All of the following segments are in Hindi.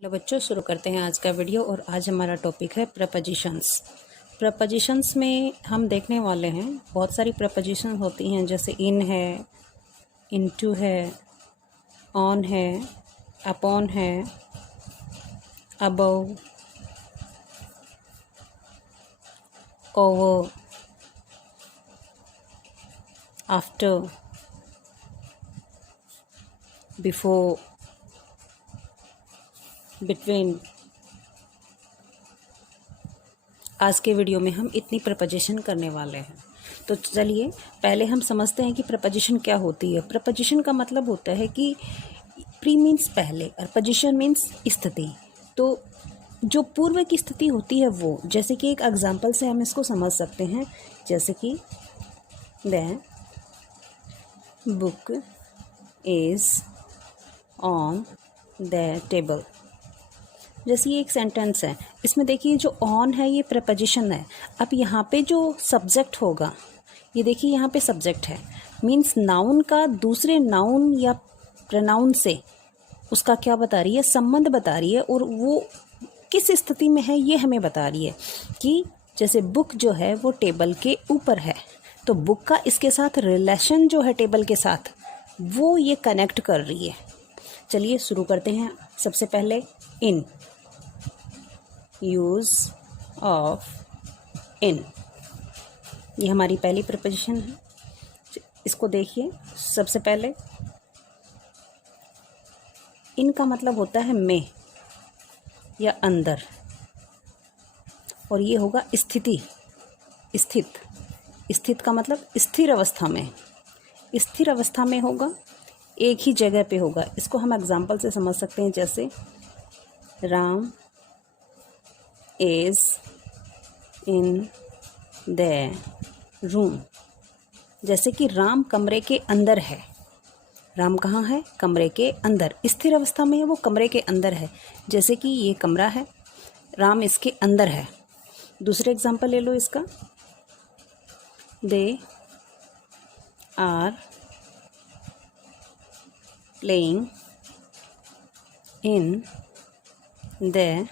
हेलो बच्चों, शुरू करते हैं आज का वीडियो। और आज हमारा टॉपिक है प्रपोजिशंस। प्रपोजिशंस में हम देखने वाले हैं बहुत सारी प्रपोजिशन होती हैं, जैसे इन है, इनटू है, ऑन है, अपॉन है, above, over, after, before, between. आज के वीडियो में हम इतनी प्रपोजिशन करने वाले हैं। तो चलिए पहले हम समझते हैं कि प्रपोजिशन क्या होती है। प्रपोजिशन का मतलब होता है कि प्री मीन्स पहले और पोजिशन मीन्स स्थिति। तो जो पूर्व की स्थिति होती है वो, जैसे कि एक एग्जांपल से हम इसको समझ सकते हैं, जैसे कि the book is on the table. जैसे ये एक सेंटेंस है, इसमें देखिए जो ऑन है ये प्रपोजिशन है। अब यहाँ पे जो सब्जेक्ट होगा, ये देखिए यहाँ पे सब्जेक्ट है, मीन्स नाउन का दूसरे नाउन या प्रोनाउन से उसका क्या बता रही है, संबंध बता रही है। और वो किस स्थिति में है ये हमें बता रही है कि जैसे बुक जो है वो टेबल के ऊपर है, तो बुक का इसके साथ रिलेशन जो है टेबल के साथ, वो ये कनेक्ट कर रही है। चलिए शुरू करते हैं। सबसे पहले इन, यूज़ ऑफ इन, ये हमारी पहली प्रपोजिशन है। इसको देखिए, सबसे पहले इन का मतलब होता है में या अंदर, और ये होगा स्थिति, स्थित। स्थित का मतलब स्थिर अवस्था में, स्थिर अवस्था में होगा, एक ही जगह पे होगा। इसको हम एग्जाम्पल से समझ सकते हैं, जैसे Ram is in the room. जैसे कि राम कमरे के अंदर है। राम कहाँ है? कमरे के अंदर। स्थिर अवस्था में है, वो कमरे के अंदर है। जैसे कि ये कमरा है, राम इसके अंदर है। दूसरे एग्जाम्पल ले लो इसका, they are playing in the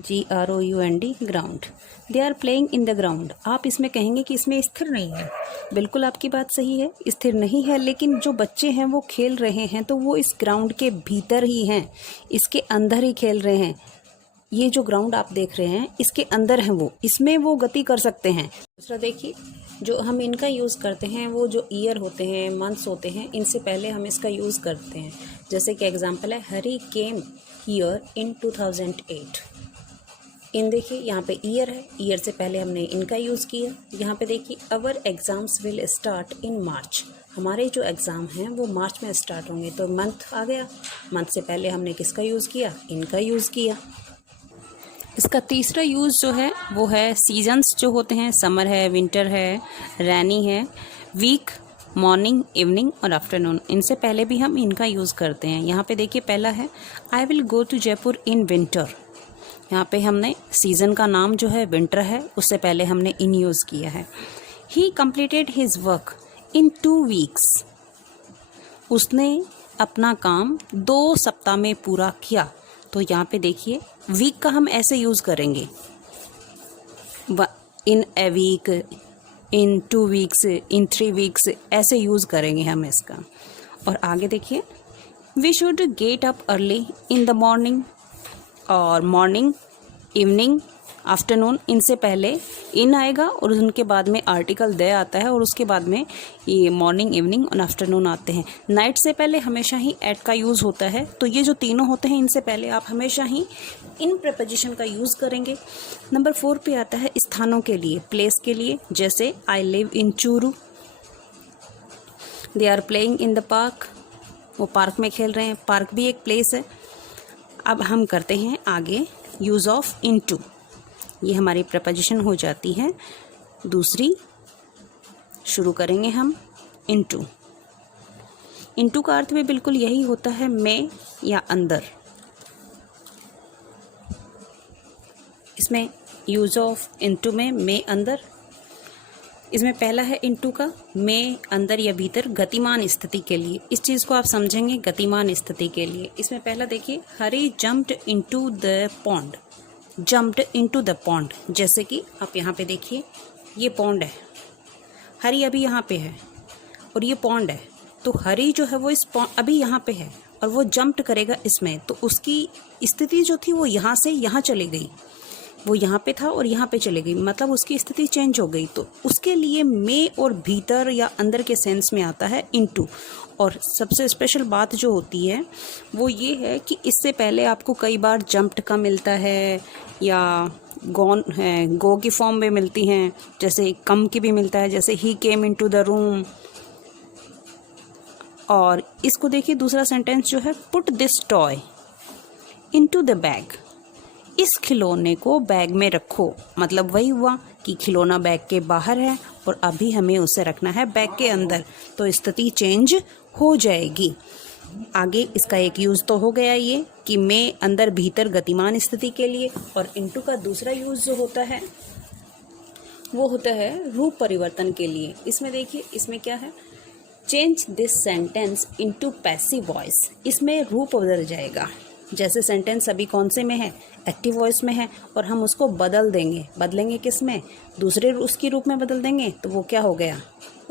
GROUND ground. They are playing in the ground. आप इसमें कहेंगे कि इसमें स्थिर नहीं है। बिल्कुल आपकी बात सही है, स्थिर नहीं है, लेकिन जो बच्चे हैं वो खेल रहे हैं तो वो इस ग्राउंड के भीतर ही हैं, इसके अंदर ही खेल रहे हैं। ये जो ग्राउंड आप देख रहे हैं इसके अंदर हैं वो, इसमें वो गति कर सकते हैं। दूसरा देखिए, जो हम इनका यूज़ करते हैं वो जो ईयर होते हैं, मंथ्स होते हैं, इनसे पहले हम इसका यूज़ करते हैं। जैसे कि एग्जाम्पल है, हरी केम हियर इन 2008। इन देखिए यहाँ पे ईयर है, ईयर से पहले हमने इनका यूज़ किया। यहाँ पे देखिए, अवर एग्ज़ाम्स विल स्टार्ट इन मार्च। हमारे जो एग्ज़ाम हैं वो मार्च में स्टार्ट होंगे, तो मंथ आ गया। मंथ से पहले हमने किसका यूज़ किया? इनका यूज़ किया। इसका तीसरा यूज़ जो है वो है सीजन्स जो होते हैं, समर है, विंटर है, रैनी है, वीक, मॉर्निंग, इवनिंग और आफ्टरनून। इनसे पहले भी हम इनका यूज़ करते हैं। यहाँ पे देखिए पहला है, I will go to Jaipur in winter. यहाँ पे हमने सीज़न का नाम जो है विंटर है, उससे पहले हमने इन यूज़ किया है। ही completed his work in 2 weeks. उसने अपना काम 2 सप्ताह में पूरा किया। तो यहाँ पे देखिए वीक का हम ऐसे यूज़ करेंगे, in a week, in 2 weeks, in 3 weeks, ऐसे यूज़ करेंगे हम इसका। और आगे देखिए, we should get up early in the morning. और मॉर्निंग, इवनिंग, आफ्टरनून, इनसे पहले इन आएगा और उनके बाद में आर्टिकल दे आता है, और उसके बाद में ये मॉर्निंग, इवनिंग और आफ्टरनून आते हैं। नाइट से पहले हमेशा ही एट का यूज़ होता है। तो ये जो तीनों होते हैं, इनसे पहले आप हमेशा ही इन प्रपोजिशन का यूज़ करेंगे। नंबर 4 पे आता है स्थानों के लिए, प्लेस के लिए। जैसे I live in Churu, they are playing in the park. वो पार्क में खेल रहे हैं, पार्क भी एक प्लेस है। अब हम करते हैं आगे यूज़ ऑफ इनटू। ये हमारी प्रपोजिशन हो जाती है दूसरी। शुरू करेंगे हम इनटू। इनटू का अर्थ भी बिल्कुल यही होता है, में या अंदर। इसमें यूज़ ऑफ इनटू में अंदर। इसमें पहला है इनटू का, में अंदर या भीतर गतिमान स्थिति के लिए। इस चीज को आप समझेंगे गतिमान स्थिति के लिए। इसमें पहला देखिए, Hari jumped into the pond, jumped into the pond. जैसे कि आप यहाँ पे देखिए, ये पॉन्ड है, हरी अभी यहाँ पे है और ये पॉन्ड है, तो हरी जो है वो इस अभी यहाँ पे है और वो जंप्ड करेगा इसमें, तो उसकी स्थिति जो थी वो यहाँ से यहाँ चली गई, वो यहाँ पे था और यहाँ पे चली गई, मतलब उसकी स्थिति चेंज हो गई। तो उसके लिए में और भीतर या अंदर के सेंस में आता है इनटू। और सबसे स्पेशल बात जो होती है वो ये है कि इससे पहले आपको कई बार जंप्ड का मिलता है या गॉन है, गो की फॉर्म में मिलती हैं, जैसे कम की भी मिलता है, जैसे ही केम इनटू द रूम। और इसको देखिए, दूसरा सेंटेंस जो है, put this toy into the bag, इस खिलौने को बैग में रखो। मतलब वही हुआ कि खिलौना बैग के बाहर है और अभी हमें उसे रखना है बैग के अंदर, तो स्थिति चेंज हो जाएगी। आगे इसका एक यूज तो हो गया ये कि में अंदर भीतर गतिमान स्थिति के लिए। और इनटू का दूसरा यूज जो होता है वो होता है रूप परिवर्तन के लिए। इसमें देखिए, इसमें क्या है, change this sentence into passive voice, इसमें रूप बदल जाएगा। जैसे सेंटेंस अभी कौन से में है, एक्टिव वॉइस में है, और हम उसको बदल देंगे, बदलेंगे किस में, दूसरे उसकी रूप में बदल देंगे, तो वो क्या हो गया,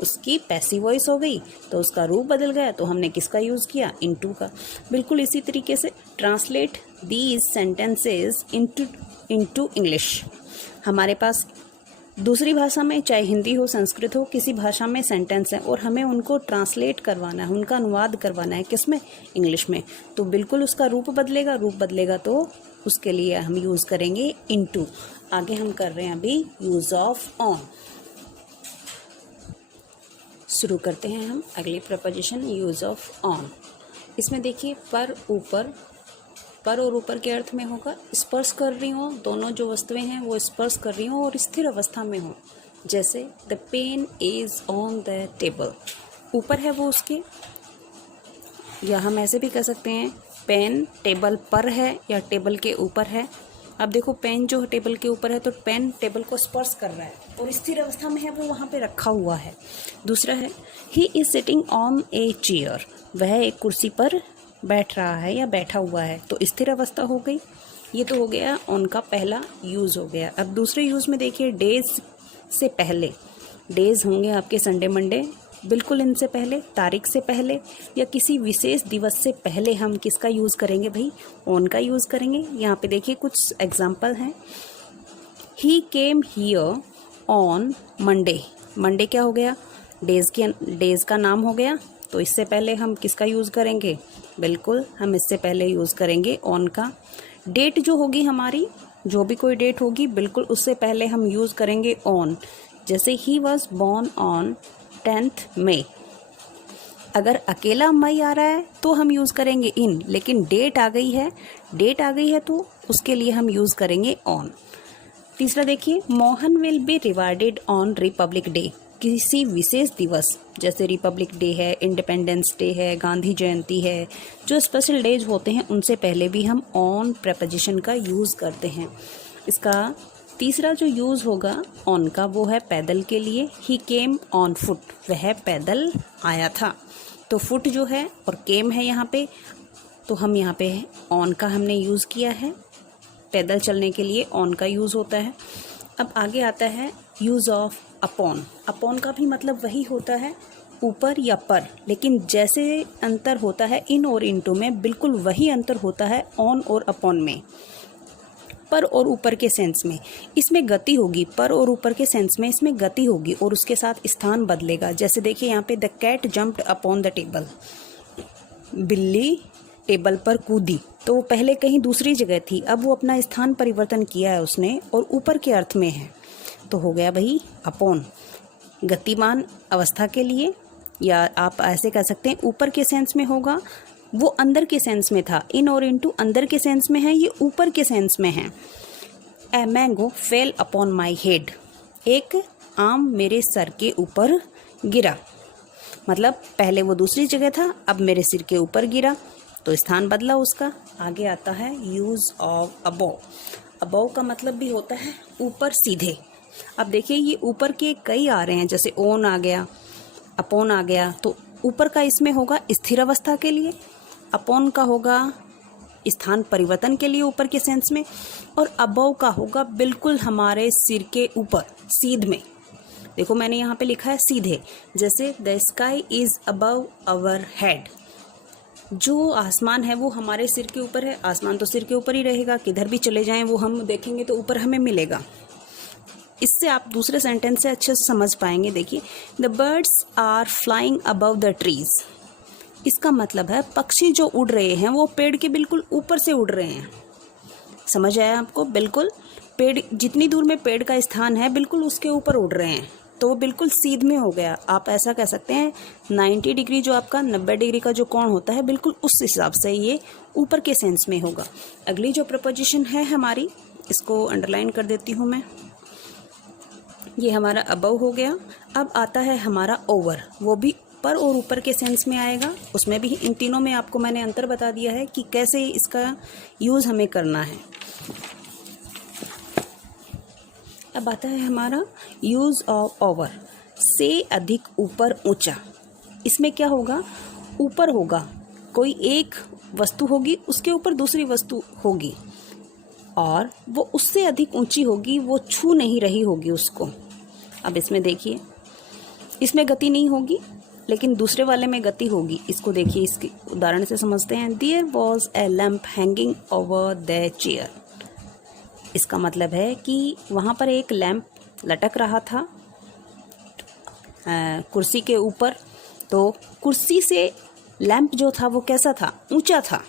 उसकी पैसिव वॉइस हो गई, तो उसका रूप बदल गया। तो हमने किसका यूज़ किया, इनटू का। बिल्कुल इसी तरीके से translate these sentences into English. हमारे पास दूसरी भाषा में, चाहे हिंदी हो संस्कृत हो, किसी भाषा में सेंटेंस है और हमें उनको ट्रांसलेट करवाना है, उनका अनुवाद करवाना है, किसमें, इंग्लिश में। तो बिल्कुल उसका रूप बदलेगा, रूप बदलेगा तो उसके लिए हम यूज़ करेंगे इनटू। आगे हम कर रहे हैं अभी यूज़ ऑफ ऑन। शुरू करते हैं हम अगली प्रपोजिशन, यूज़ ऑफ ऑन। इसमें देखिए, पर ऊपर, पर और ऊपर के अर्थ में होगा स्पर्श कर रही हो, दोनों जो वस्तुएं हैं वो स्पर्श कर रही हो और स्थिर अवस्था में हो। जैसे the pen is on the table, ऊपर है वो उसके, या हम ऐसे भी कह सकते हैं पेन टेबल पर है या टेबल के ऊपर है। अब देखो, पेन जो टेबल के ऊपर है तो पेन टेबल को स्पर्श कर रहा है और स्थिर अवस्था में है, वो वहाँ पे रखा हुआ है। दूसरा है he is sitting on a chair, वह एक कुर्सी पर बैठ रहा है या बैठा हुआ है, तो स्थिर अवस्था हो गई। ये तो हो गया ऑन का पहला यूज़ हो गया। अब दूसरे यूज़ में देखिए, डेज से पहले, डेज होंगे आपके संडे मंडे, बिल्कुल इनसे पहले, तारीख से पहले या किसी विशेष दिवस से पहले हम किसका यूज़ करेंगे भाई, ऑन का यूज़ करेंगे। यहाँ पे देखिए कुछ एग्जाम्पल हैं। He came here on Monday, Monday क्या हो गया, डेज का नाम हो गया, तो इससे पहले हम किसका यूज़ करेंगे, बिल्कुल हम इससे पहले यूज़ करेंगे ऑन का। डेट जो होगी हमारी, जो भी कोई डेट होगी, बिल्कुल उससे पहले हम यूज़ करेंगे ऑन। जैसे he was born on 10th मई, अगर अकेला मई आ रहा है तो हम यूज़ करेंगे इन, लेकिन डेट आ गई है तो उसके लिए हम यूज़ करेंगे ऑन। तीसरा देखिए, Mohan will be rewarded on Republic day, किसी विशेष दिवस, जैसे रिपब्लिक डे है, इंडिपेंडेंस डे है, गांधी जयंती है, जो स्पेशल डेज होते हैं उनसे पहले भी हम ऑन प्रपोजिशन का यूज़ करते हैं। इसका तीसरा जो यूज़ होगा ऑन का वो है पैदल के लिए। ही केम ऑन फुट, वह पैदल आया था। तो फुट जो है और केम है यहाँ पे, तो हम यहाँ पे ऑन का हमने यूज़ किया है, पैदल चलने के लिए ऑन का यूज़ होता है। अब आगे आता है यूज़ ऑफ अपॉन। अपॉन का भी मतलब वही होता है, ऊपर या पर, लेकिन जैसे अंतर होता है इन और इनटू में, बिल्कुल वही अंतर होता है ऑन और अपॉन में। पर और ऊपर के सेंस में इसमें गति होगी, पर और ऊपर के सेंस में इसमें गति होगी और उसके साथ स्थान बदलेगा। जैसे देखिए यहाँ पे, the cat jumped upon the table, बिल्ली टेबल पर कूदी, तो वो पहले कहीं दूसरी जगह थी, अब वो अपना स्थान परिवर्तन किया है उसने और ऊपर के अर्थ में है, तो हो गया भाई अपॉन, गतिमान अवस्था के लिए। या आप ऐसे कह सकते हैं ऊपर के सेंस में होगा, वो अंदर के सेंस में था, इन और इनटू अंदर के सेंस में है, ये ऊपर के सेंस में है। A mango fail upon my head, एक आम मेरे सर के ऊपर गिरा, मतलब पहले वो दूसरी जगह था, अब मेरे सिर के ऊपर गिरा, तो स्थान बदला उसका। आगे आता है यूज़ ऑफ अबव। अबव का मतलब भी होता है ऊपर सीधे, अब देखिए ये ऊपर के कई आ रहे हैं, जैसे ओन आ गया, अपॉन आ गया, तो ऊपर का इसमें होगा स्थिर अवस्था के लिए, अपॉन का होगा स्थान परिवर्तन के लिए ऊपर के सेंस में, और अबव का होगा बिल्कुल हमारे सिर के ऊपर सीध में। देखो मैंने यहाँ पे लिखा है सीधे, जैसे the sky is above our head, जो आसमान है वो हमारे सिर के ऊपर है। आसमान तो सिर के ऊपर ही रहेगा, किधर भी चले जाएं वो हम देखेंगे तो ऊपर हमें मिलेगा। इससे आप दूसरे सेंटेंस से अच्छे से समझ पाएंगे। देखिए the birds are flying above the trees, इसका मतलब है पक्षी जो उड़ रहे हैं वो पेड़ के बिल्कुल ऊपर से उड़ रहे हैं। समझ आया आपको? बिल्कुल पेड़, जितनी दूर में पेड़ का स्थान है बिल्कुल उसके ऊपर उड़ रहे हैं, तो वो बिल्कुल सीध में हो गया। आप ऐसा कह सकते हैं 90 डिग्री जो आपका 90 डिग्री का जो कोण होता है बिल्कुल उस हिसाब से ये ऊपर के सेंस में होगा। अगली जो प्रपोजिशन है हमारी, इसको अंडरलाइन कर देती हूँ मैं, ये हमारा अबव हो गया। अब आता है हमारा ओवर, वो भी पर और ऊपर के सेंस में आएगा। उसमें भी इन तीनों में आपको मैंने अंतर बता दिया है कि कैसे इसका यूज़ हमें करना है। अब आता है हमारा यूज़ ऑफ ओवर, से अधिक, ऊपर, ऊंचा। इसमें क्या होगा? ऊपर होगा, कोई एक वस्तु होगी, उसके ऊपर दूसरी वस्तु होगी और वो उससे अधिक ऊंची होगी, वो छू नहीं रही होगी उसको। अब इसमें देखिए, इसमें गति नहीं होगी लेकिन दूसरे वाले में गति होगी। इसको देखिए, इसके उदाहरण से समझते हैं। There was a lamp hanging over the chair, इसका मतलब है कि वहाँ पर एक लैंप लटक रहा था कुर्सी के ऊपर। तो कुर्सी से लैंप जो था वो कैसा था? ऊंचा था,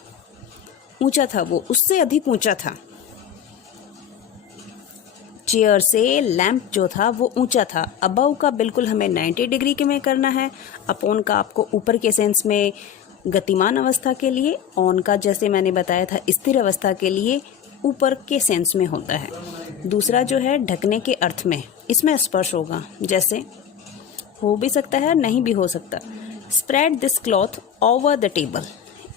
ऊंचा था, वो उससे अधिक ऊंचा था। चेयर से लैंप जो था वो ऊंचा था। अबव का बिल्कुल हमें 90 डिग्री के में करना है, अपॉन का आपको ऊपर के सेंस में गतिमान अवस्था के लिए, ऑन का जैसे मैंने बताया था स्थिर अवस्था के लिए ऊपर के सेंस में होता है। दूसरा जो है ढकने के अर्थ में, इसमें स्पर्श होगा, जैसे हो भी सकता है नहीं भी हो सकता। Spread this cloth over the table,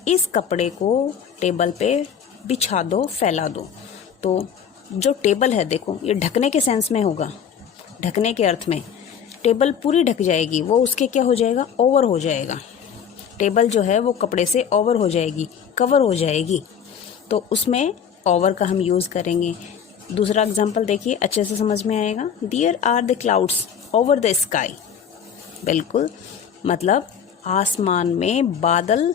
इस कपड़े को टेबल पे बिछा दो, फैला दो। तो जो टेबल है देखो, ये ढकने के सेंस में होगा, ढकने के अर्थ में। टेबल पूरी ढक जाएगी, वो उसके क्या हो जाएगा? ओवर हो जाएगा। टेबल जो है वो कपड़े से ओवर हो जाएगी, कवर हो जाएगी, तो उसमें ओवर का हम यूज़ करेंगे। दूसरा एग्जांपल देखिए, अच्छे से समझ में आएगा। There are the clouds over the sky, बिल्कुल मतलब आसमान में बादल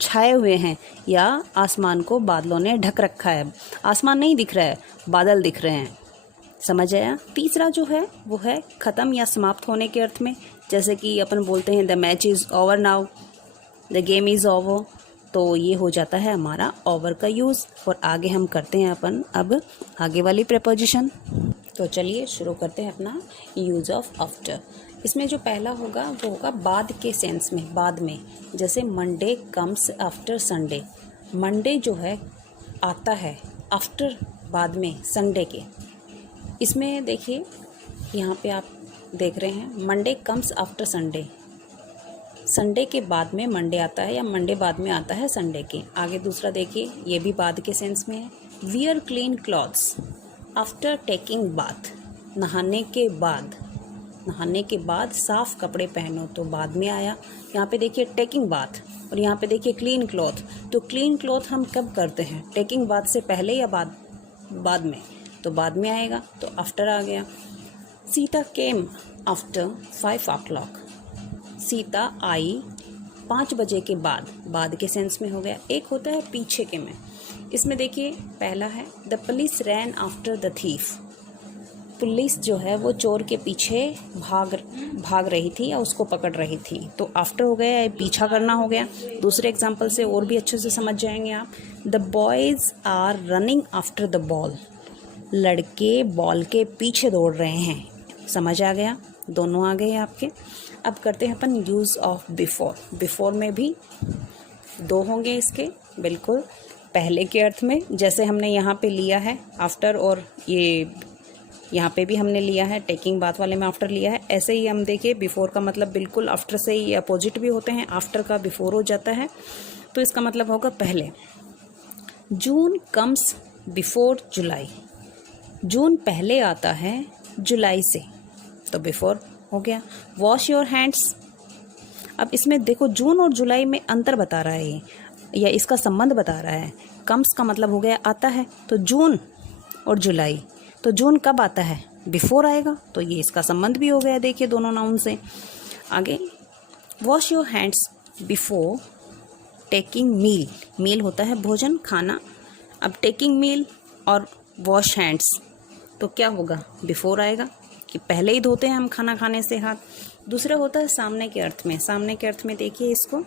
छाए हुए हैं या आसमान को बादलों ने ढक रखा है। आसमान नहीं दिख रहा है, बादल दिख रहे हैं। समझ आया? तीसरा जो है वो है ख़त्म या समाप्त होने के अर्थ में, जैसे कि अपन बोलते हैं the match is over now, the game is over, तो ये हो जाता है हमारा ओवर का यूज़। और आगे हम करते हैं अपन अब आगे वाली प्रेपोजिशन। तो चलिए शुरू करते हैं अपना यूज़ ऑफ आफ्टर। इसमें जो पहला होगा वो होगा बाद के सेंस में, बाद में, जैसे Monday comes after Sunday. Monday जो है आता है आफ्टर, बाद में, संडे के। इसमें देखिए यहाँ पे आप देख रहे हैं Monday comes after Sunday, Sunday के बाद में मंडे आता है या मंडे बाद में आता है संडे के। आगे दूसरा देखिए, ये भी बाद के सेंस में है। Wear clean clothes after taking bath, नहाने के बाद, नहाने के बाद साफ कपड़े पहनो, तो बाद में आया। यहाँ पे देखिए टेकिंग बाथ और यहाँ पे देखिए क्लीन क्लॉथ। तो क्लीन क्लॉथ हम कब करते हैं? टेकिंग बाथ से पहले या बाद में? तो बाद में आएगा, तो आफ्टर आ गया। Sita came after 5 o'clock, Sita आई 5 बजे के बाद, बाद के सेंस में हो गया। एक होता है पीछे के में। इसमें देखिए पहला है the police rain after the thief, police जो है वो चोर के पीछे भाग रही थी या उसको पकड़ रही थी, तो आफ्टर हो गया, पीछा करना हो गया। दूसरे एग्जांपल से और भी अच्छे से समझ जाएंगे आप। The boys are running after the ball, लड़के बॉल के पीछे दौड़ रहे हैं। समझ आ गया? दोनों आ गए आपके। अब करते हैं अपन यूज़ ऑफ बिफोर। बिफोर में भी 2 होंगे इसके, बिल्कुल पहले के अर्थ में, जैसे हमने यहाँ पे लिया है आफ्टर, और ये यहाँ पे भी हमने लिया है टेकिंग बात वाले में आफ्टर लिया है। ऐसे ही हम देखिए बिफोर का मतलब बिल्कुल आफ्टर से ही अपोजिट भी होते हैं, आफ्टर का बिफोर हो जाता है, तो इसका मतलब होगा पहले। जून कम्स बिफोर जुलाई, जून पहले आता है जुलाई से, तो बिफोर हो गया। वॉश योर हैंड्स, अब इसमें देखो जून और जुलाई में अंतर बता रहा है ये, या इसका संबंध बता रहा है। कम्स का मतलब हो गया आता है, तो जून और जुलाई, तो जून कब आता है, बिफोर आएगा, तो ये इसका संबंध भी हो गया देखिए दोनों नाउन से। आगे wash your hands before taking meal, meal होता है भोजन खाना, अब टेकिंग मील और वॉश हैंड्स, तो क्या होगा, बिफोर आएगा कि पहले ही धोते हैं हम खाना खाने से हाथ। दूसरा होता है सामने के अर्थ में, सामने के अर्थ में देखिए इसको,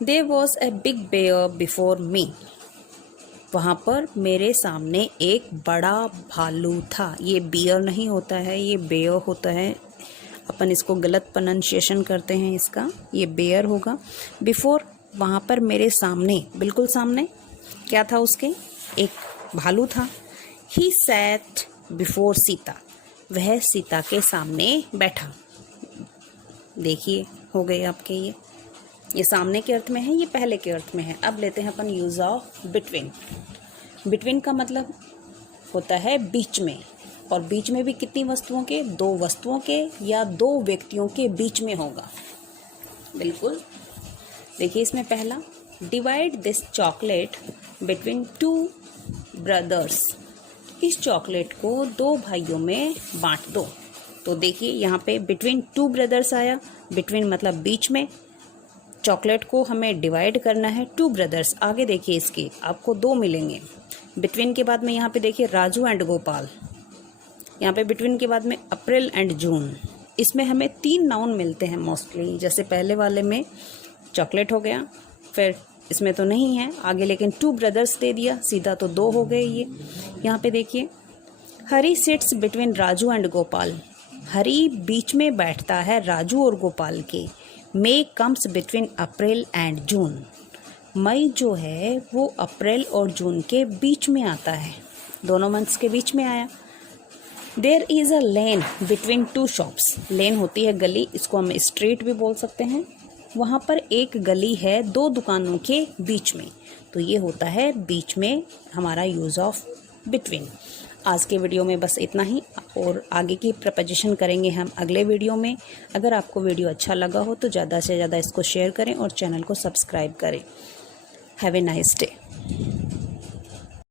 there was a big bear before me, वहाँ पर मेरे सामने एक बड़ा भालू था। ये बियर नहीं होता है, ये बेयर होता है, अपन इसको गलत प्रोनाउंसिएशन करते हैं इसका, ये बेयर होगा। बिफोर वहाँ पर मेरे सामने, बिल्कुल सामने क्या था उसके, एक भालू था। ही सैट बिफोर सीता, वह सीता के सामने बैठा। देखिए हो गए आपके ये सामने के अर्थ में है, ये पहले के अर्थ में है। अब लेते हैं अपन यूज ऑफ बिटवीन। बिटवीन का मतलब होता है बीच में, और बीच में भी कितनी वस्तुओं के, दो वस्तुओं के या दो व्यक्तियों के बीच में होगा। बिल्कुल देखिए इसमें पहला, divide this chocolate between two brothers, इस चॉकलेट को दो भाइयों में बांट दो। तो देखिए यहाँ पे बिटवीन टू ब्रदर्स आया, बिटवीन मतलब बीच में, चॉकलेट को हमें डिवाइड करना है टू ब्रदर्स। आगे देखिए इसके आपको दो मिलेंगे। बिटवीन के बाद में यहाँ पे देखिए राजू एंड गोपाल, यहाँ पे बिटवीन के बाद में अप्रैल एंड जून। इसमें हमें 3 नाउन मिलते हैं मोस्टली, जैसे पहले वाले में चॉकलेट हो गया, फिर इसमें तो नहीं है आगे, लेकिन 2 ब्रदर्स दे दिया सीधा, तो 2 हो गए ये। यहाँ पे देखिए Hari sits between Raju and Gopal, Hari बीच में बैठता है राजू और गोपाल के। May comes between April and June, मई जो है वो अप्रैल और जून के बीच में आता है, दोनों मंथ्स के बीच में आया। There is a lane between 2 shops, lane होती है गली, इसको हम स्ट्रीट भी बोल सकते हैं। वहाँ पर एक गली है 2 दुकानों के बीच में, तो ये होता है बीच में हमारा यूज़ ऑफ बिटवीन। आज के वीडियो में बस इतना ही, और आगे की प्रपोजिशन करेंगे हम अगले वीडियो में। अगर आपको वीडियो अच्छा लगा हो तो ज़्यादा से ज़्यादा इसको शेयर करें और चैनल को सब्सक्राइब करें। Have a nice day.